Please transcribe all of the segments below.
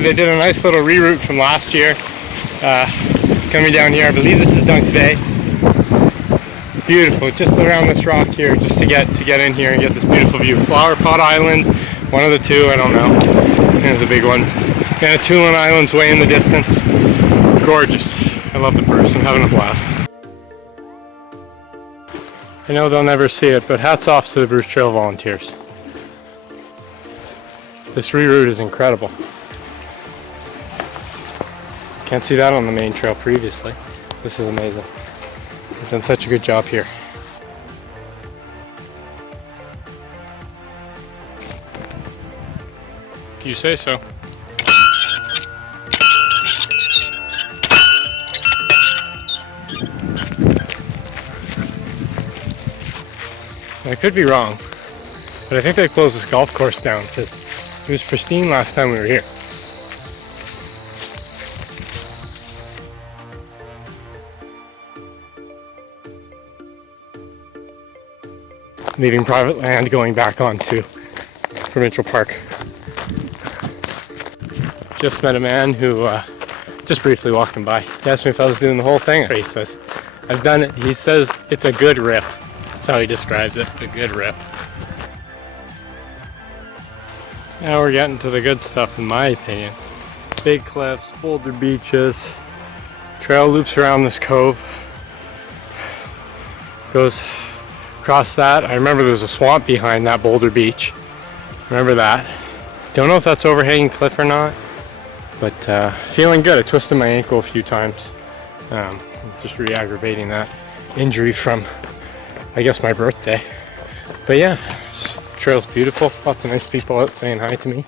They did a nice little reroute from last year. Coming down here, I believe this is Dunks Bay. Beautiful, just around this rock here, just to get in here and get this beautiful view. Flower Pot Island, one of the two, I don't know. There's a big one. And Tulin Island's way in the distance. Gorgeous. I love the Bruce. I'm having a blast. I know they'll never see it, but hats off to the Bruce Trail volunteers. This reroute is incredible. Can't see that on the main trail previously. This is amazing. They've done such a good job here. If you say so. I could be wrong, but I think they closed this golf course down because it was pristine last time we were here. Leaving private land, going back onto Provincial Park. Just met a man who just briefly walked him by. He asked me if I was doing the whole thing. He says, I've done it. He says it's a good rip. That's how he describes it, a good rip. Now we're getting to the good stuff in my opinion. Big cliffs, boulder beaches, trail loops around this cove. Goes across that. I remember there's a swamp behind that boulder beach. Remember that. Don't know if that's overhanging cliff or not, but feeling good. I twisted my ankle a few times. Just re-aggravating that injury from, I guess, my birthday. But yeah, the trail's beautiful. Lots of nice people out saying hi to me.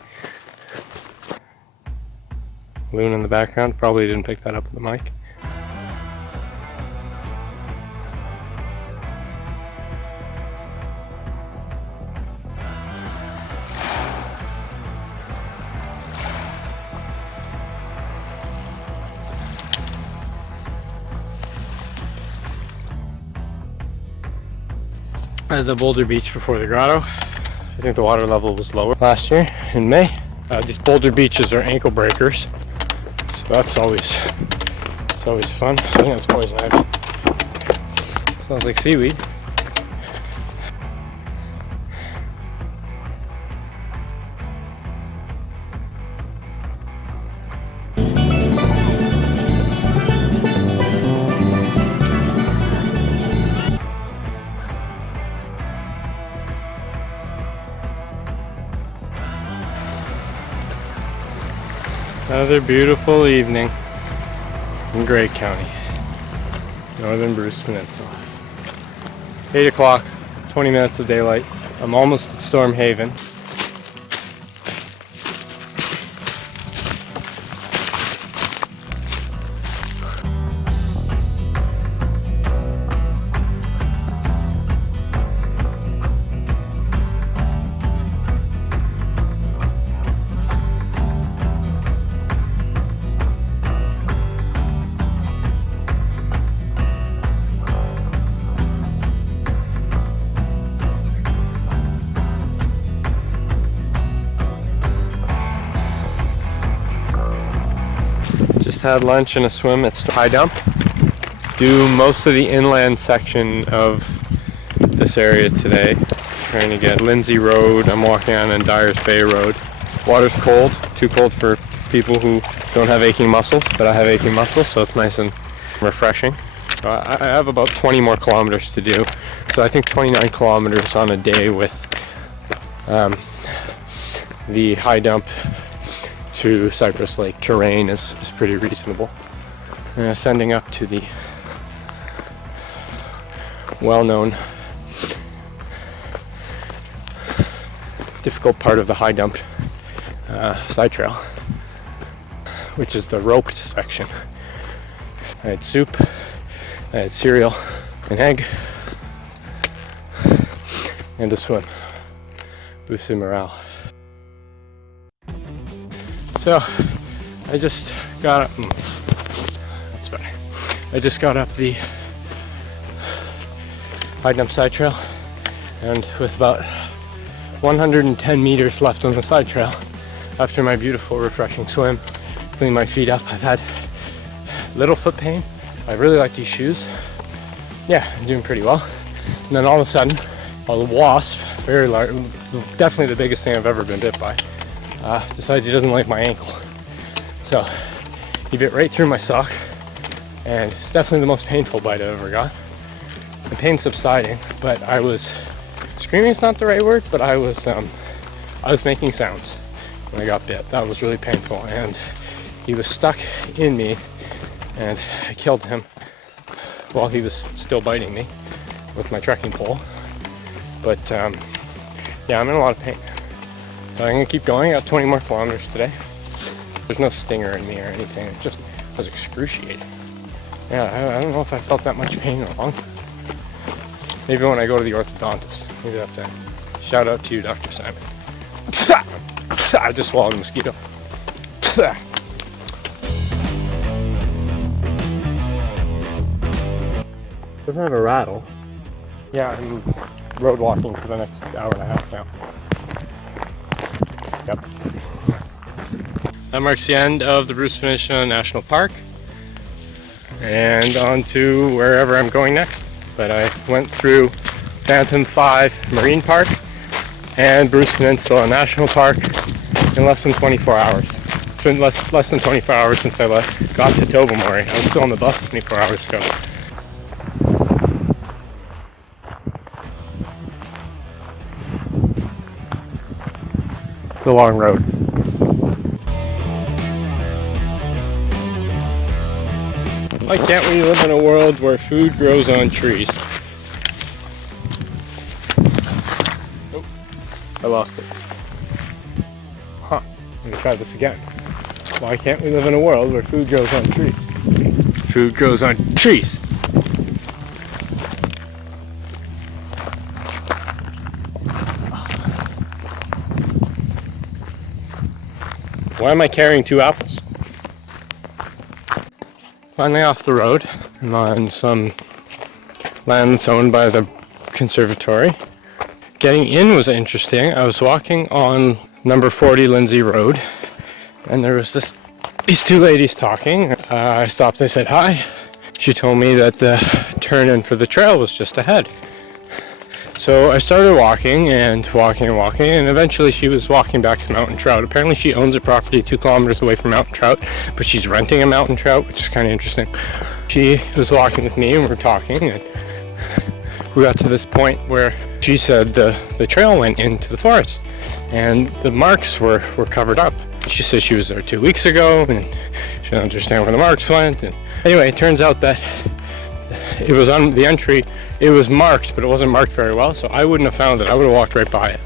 Loon in the background. Probably didn't pick that up with the mic. At the boulder beach before the grotto. I think the water level was lower last year in May. These boulder beaches are ankle breakers, so that's always fun. I think that's poison ivy. Smells like seaweed. Another beautiful evening in Grey County, northern Bruce Peninsula. 8 o'clock, 20 minutes of daylight. I'm almost at Stormhaven. Just had lunch and a swim at High Dump. Do most of the inland section of this area today. Trying to get Lindsay Road. I'm walking on Dyers Bay Road. Water's cold, too cold for people who don't have aching muscles, but I have aching muscles, so it's nice and refreshing. So I have about 20 more kilometers to do. So I think 29 kilometers on a day with the High Dump to Cypress Lake terrain is pretty reasonable. And ascending up to the well-known difficult part of the High Dump side trail, which is the roped section. I had soup, I had cereal, an egg, and a swim. Boosted morale. So I just got up. That's better. I just got up the High Dump side trail, and with about 110 meters left on the side trail, after my beautiful, refreshing swim, clean my feet up. I've had little foot pain. I really like these shoes. Yeah, I'm doing pretty well. And then all of a sudden, a wasp, very large, definitely the biggest thing I've ever been bit by, decides he doesn't like my ankle. So he bit right through my sock, and it's definitely the most painful bite I've ever got. The pain's subsiding, but I was screaming. It's not the right word, but I was making sounds when I got bit. That was really painful, and he was stuck in me, and I killed him while he was still biting me with my trekking pole. But yeah, I'm in a lot of pain. So I'm gonna keep going. I got 20 more kilometers today. There's no stinger in me or anything. It just was excruciating. Yeah, I don't know if I felt that much pain in a long time. Maybe when I go to the orthodontist. Maybe that's it. Shout out to you, Dr. Simon. I just swallowed a mosquito. Doesn't have a rattle. Yeah, I'm road walking for the next hour and a half now. Yep. That marks the end of the Bruce Peninsula National Park, and on to wherever I'm going next. But I went through Fathom 5 Marine Park and Bruce Peninsula National Park in less than 24 hours. It's been less than 24 hours since I got to Tobermory. I was still on the bus 24 hours ago. It's a long road. Why can't we live in a world where food grows on trees? Oh, I lost it. Huh, let me try this again. Why can't we live in a world where food grows on trees? Food grows on trees! Why am I carrying 2 apples? Finally off the road. I'm on some land that's owned by the conservatory. Getting in was interesting. I was walking on number 40 Lindsay Road, and there was these 2 ladies talking. I stopped, I said hi. She told me that the turn in for the trail was just ahead. So I started walking, and eventually she was walking back to Mountain Trout. Apparently she owns a property 2 kilometers away from Mountain Trout, but she's renting a Mountain Trout, which is kind of interesting. She was walking with me, and we were talking, and we got to this point where she said the trail went into the forest, and the marks were covered up. She said she was there 2 weeks ago, and she didn't understand where the marks went. And anyway, it turns out that it was on the entry. It was marked, but it wasn't marked very well, so I wouldn't have found it. I would have walked right by it.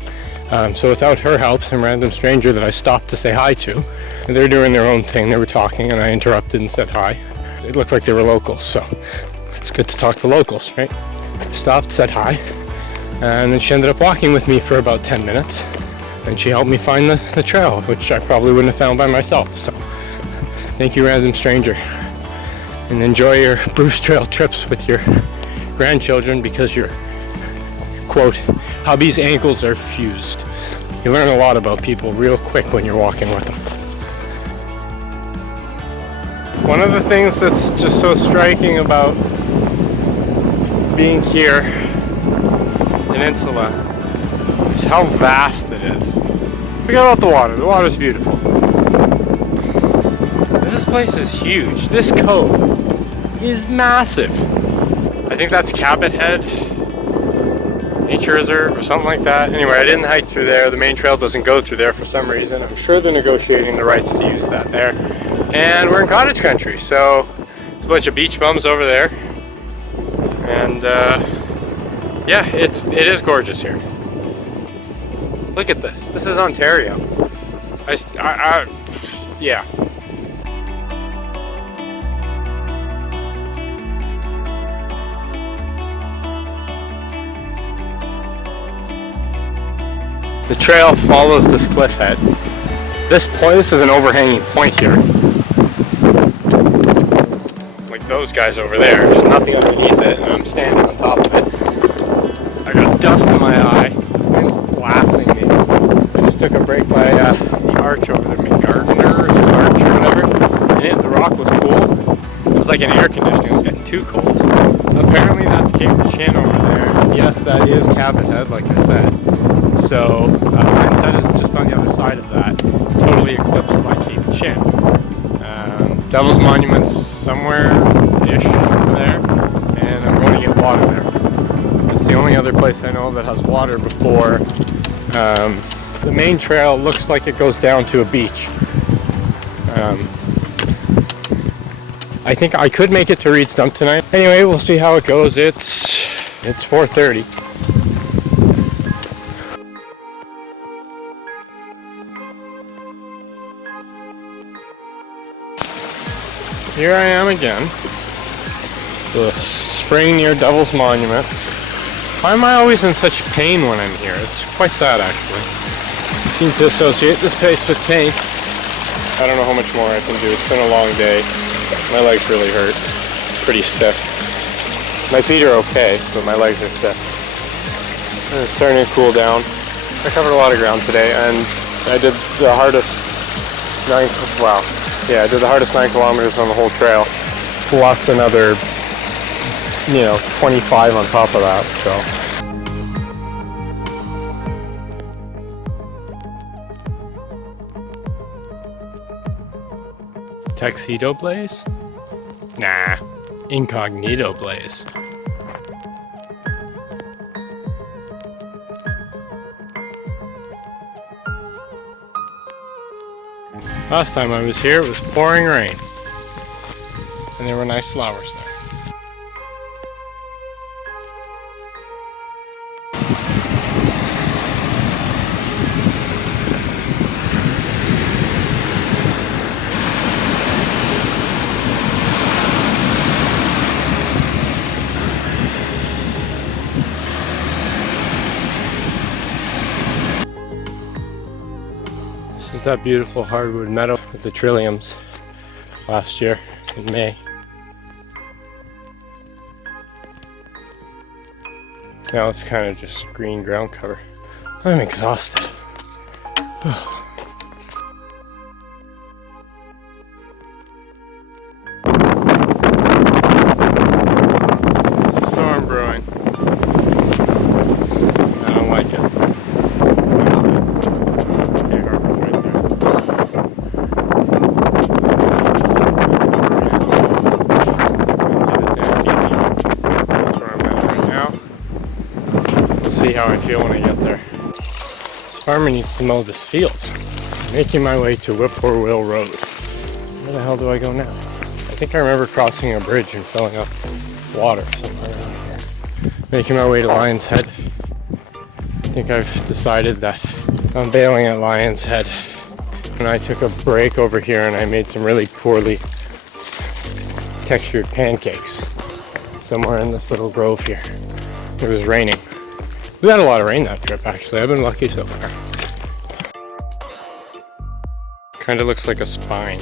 So without her help, some random stranger that I stopped to say hi to, and they're doing their own thing. They were talking, and I interrupted and said hi. It looked like they were locals, so it's good to talk to locals, right? Stopped, said hi, and then she ended up walking with me for about 10 minutes, and she helped me find the trail, which I probably wouldn't have found by myself. So thank you, random stranger, and enjoy your Bruce Trail trips with your grandchildren, because your, quote, hubby's ankles are fused. You learn a lot about people real quick when you're walking with them. One of the things that's just so striking about being here in Insula is how vast it is. Forget about the water. The water's beautiful. This place is huge. This cove is massive. I think that's Cabot Head Nature Reserve or something like that. Anyway, I didn't hike through there. The main trail doesn't go through there for some reason. I'm sure they're negotiating the rights to use that there. And we're in cottage country, so it's a bunch of beach bums over there. And yeah, it is gorgeous here. Look at this. This is Ontario. Yeah. The trail follows this cliff head. This is an overhanging point here. It's like those guys over there. There's nothing underneath it, and I'm standing on top of it. I got dust in my eye. It's blasting me. I just took a break by the arch over there, Gardner arch or whatever. And the rock was cool. It was like an air conditioning. It was getting too cold. Apparently that's Cape Chin over there. And yes, that is Cabot Head, like I said. So Lion's Head is just on the other side of that, totally eclipsed by Cape Chin. Devil's Monument's somewhere-ish over there, and I'm going to get water there. It's the only other place I know that has water before. The main trail looks like it goes down to a beach. I think I could make it to Reed's Dump tonight. Anyway, we'll see how it goes. It's 4:30. Here I am again. The spring near Devil's Monument. Why am I always in such pain when I'm here? It's quite sad, actually. I seem to associate this place with pain. I don't know how much more I can do. It's been a long day. My legs really hurt. Pretty stiff. My feet are okay, but my legs are stiff. And it's starting to cool down. I covered a lot of ground today, and I did the hardest I did the hardest 9 kilometers on the whole trail. Plus another, 25 on top of that, so. Tuxedo Blaze? Nah, Incognito Blaze. Last time I was here, it was pouring rain. And there were nice flowers there. This is that beautiful hardwood meadow with the trilliums last year in May. Now it's kind of just green ground cover. I'm exhausted. There's a storm brewing. I don't like it. See how I feel when I get there. This farmer needs to mow this field. I'm making my way to Whippoorwill Road. Where the hell do I go now? I think I remember crossing a bridge and filling up water somewhere around here. Making my way to Lion's Head. I think I've decided that I'm bailing at Lion's Head. And I took a break over here and I made some really poorly textured pancakes somewhere in this little grove here. It was raining. We had a lot of rain that trip, actually. I've been lucky so far. Kind of looks like a spine.